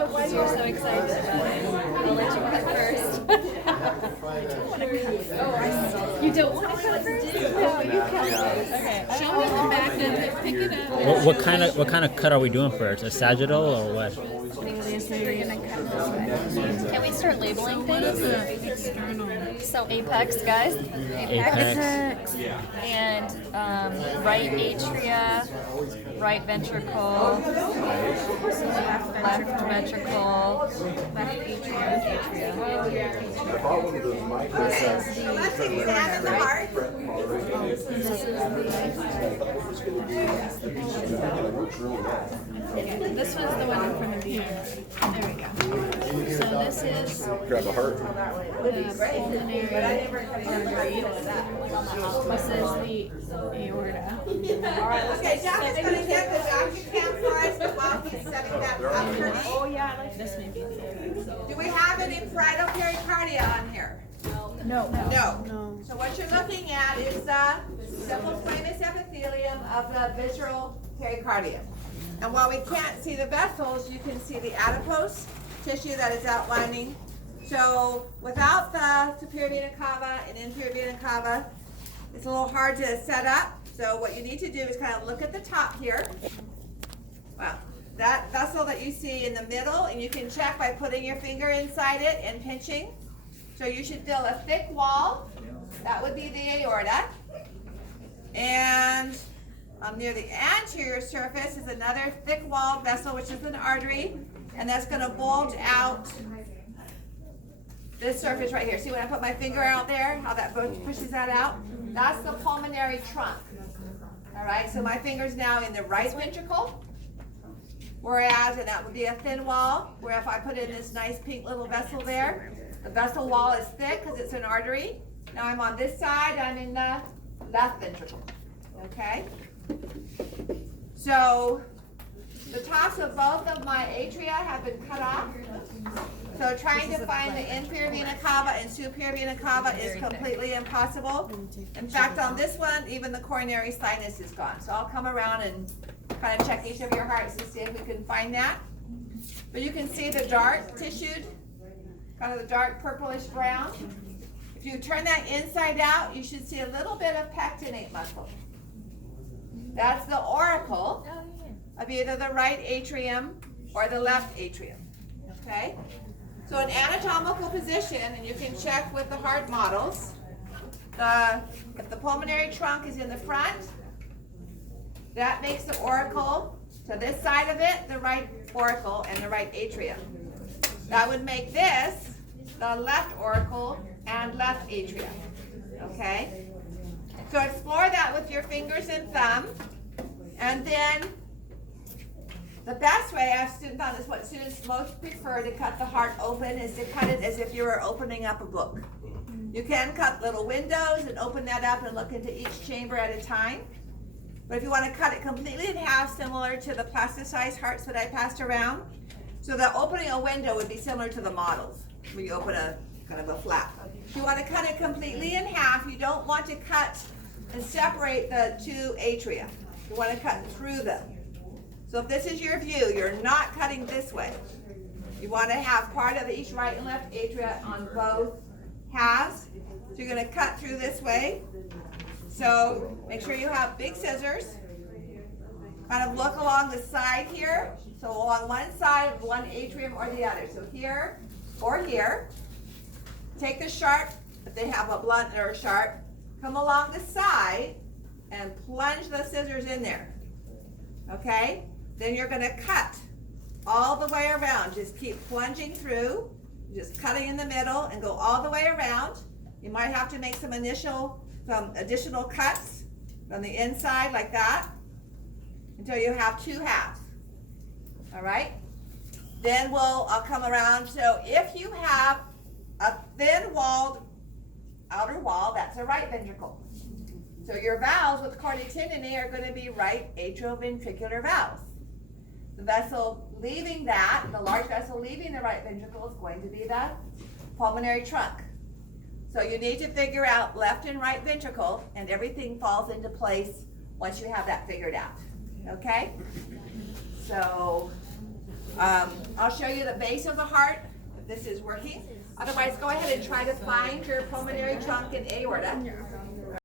You're so excited about it. I'll let you cut first. You don't want to cut first? No, you cut first. Okay. Show me the back and pick it up. What kind of cut are we doing first? A sagittal or what? Can we start labeling things? So apex, guys. Apex. And right atria, right ventricle, left ventricle, left atria. Let's examine the heart. This was the one in front of you. There we go. So this is Grab the heart. the pulmonary artery. This is the aorta. Okay, Jack is going to get the docucam for us while he's setting that up for me. Oh yeah, like this may be the aorta. Do we have any parietal pericardia on here? No. No. So what you're looking at is the simple squamous epithelium of the visceral pericardium. And while we can't see the vessels, you can see the adipose tissue that is outlining. So without the superior vena cava and inferior vena cava, it's a little hard to set up. So what you need to do is kind of look at the top here. Wow. That vessel that you see in the middle, and you can check by putting your finger inside it and pinching. So you should feel a thick wall. That would be the aorta. And near the anterior surface is another thick-walled vessel, which is an artery, and that's going to bulge out this surface right here. See when I put my finger out there, how that pushes that out? That's the pulmonary trunk. All right, so my finger's now in the right ventricle, whereas, and that would be a thin wall, where if I put in this nice pink little vessel there, the vessel wall is thick because it's an artery. Now I'm on this side, I'm in the left ventricle, okay? So the tops of both of my atria have been cut off. So trying to find the inferior vena cava and superior vena cava is completely impossible. In fact, on this one, even the coronary sinus is gone. So I'll come around and kind of check each of your hearts to see if we can find that. But you can see the dark tissued, kind of the dark purplish brown. If you turn that inside out, you should see a little bit of pectinate muscle. That's the auricle of either the right atrium or the left atrium, okay? So an anatomical position, and you can check with the heart models, if the pulmonary trunk is in the front, that makes the auricle, to this side of it, the right auricle and the right atrium. That would make this the left auricle and left atrium, okay? So explore that with your fingers and thumb, and then the best way I've found is what students most prefer to cut the heart open is to cut it as if you were opening up a book. You can cut little windows and open that up and look into each chamber at a time. But if you want to cut it completely in half, similar to the plasticized hearts that I passed around, so that opening a window would be similar to the models, where you open a kind of a flap. If you want to cut it completely in half, you don't want to cut and separate the two atria. You want to cut through them. So if this is your view, you're not cutting this way. You want to have part of each right and left atria on both halves. So you're going to cut through this way. So make sure you have big scissors. Kind of look along the side here. So along one side of one atrium or the other. So here or here. Take the sharp, if they have a blunt or a sharp, come along the side and plunge the scissors in there. Okay? Then you're going to cut all the way around. Just keep plunging through, just cutting in the middle and go all the way around. You might have to make some additional cuts from the inside like that until you have two halves. All right? Then I'll come around. So if you have a thin-walled outer wall, that's a right ventricle. So your valves with chordiotympany are going to be right atrioventricular valves. The vessel leaving that, the large vessel leaving the right ventricle is going to be the pulmonary trunk. So you need to figure out left and right ventricle, and everything falls into place once you have that figured out. Okay? So I'll show you the base of the heart, if this is working. Otherwise, go ahead and try to find your pulmonary trunk and aorta.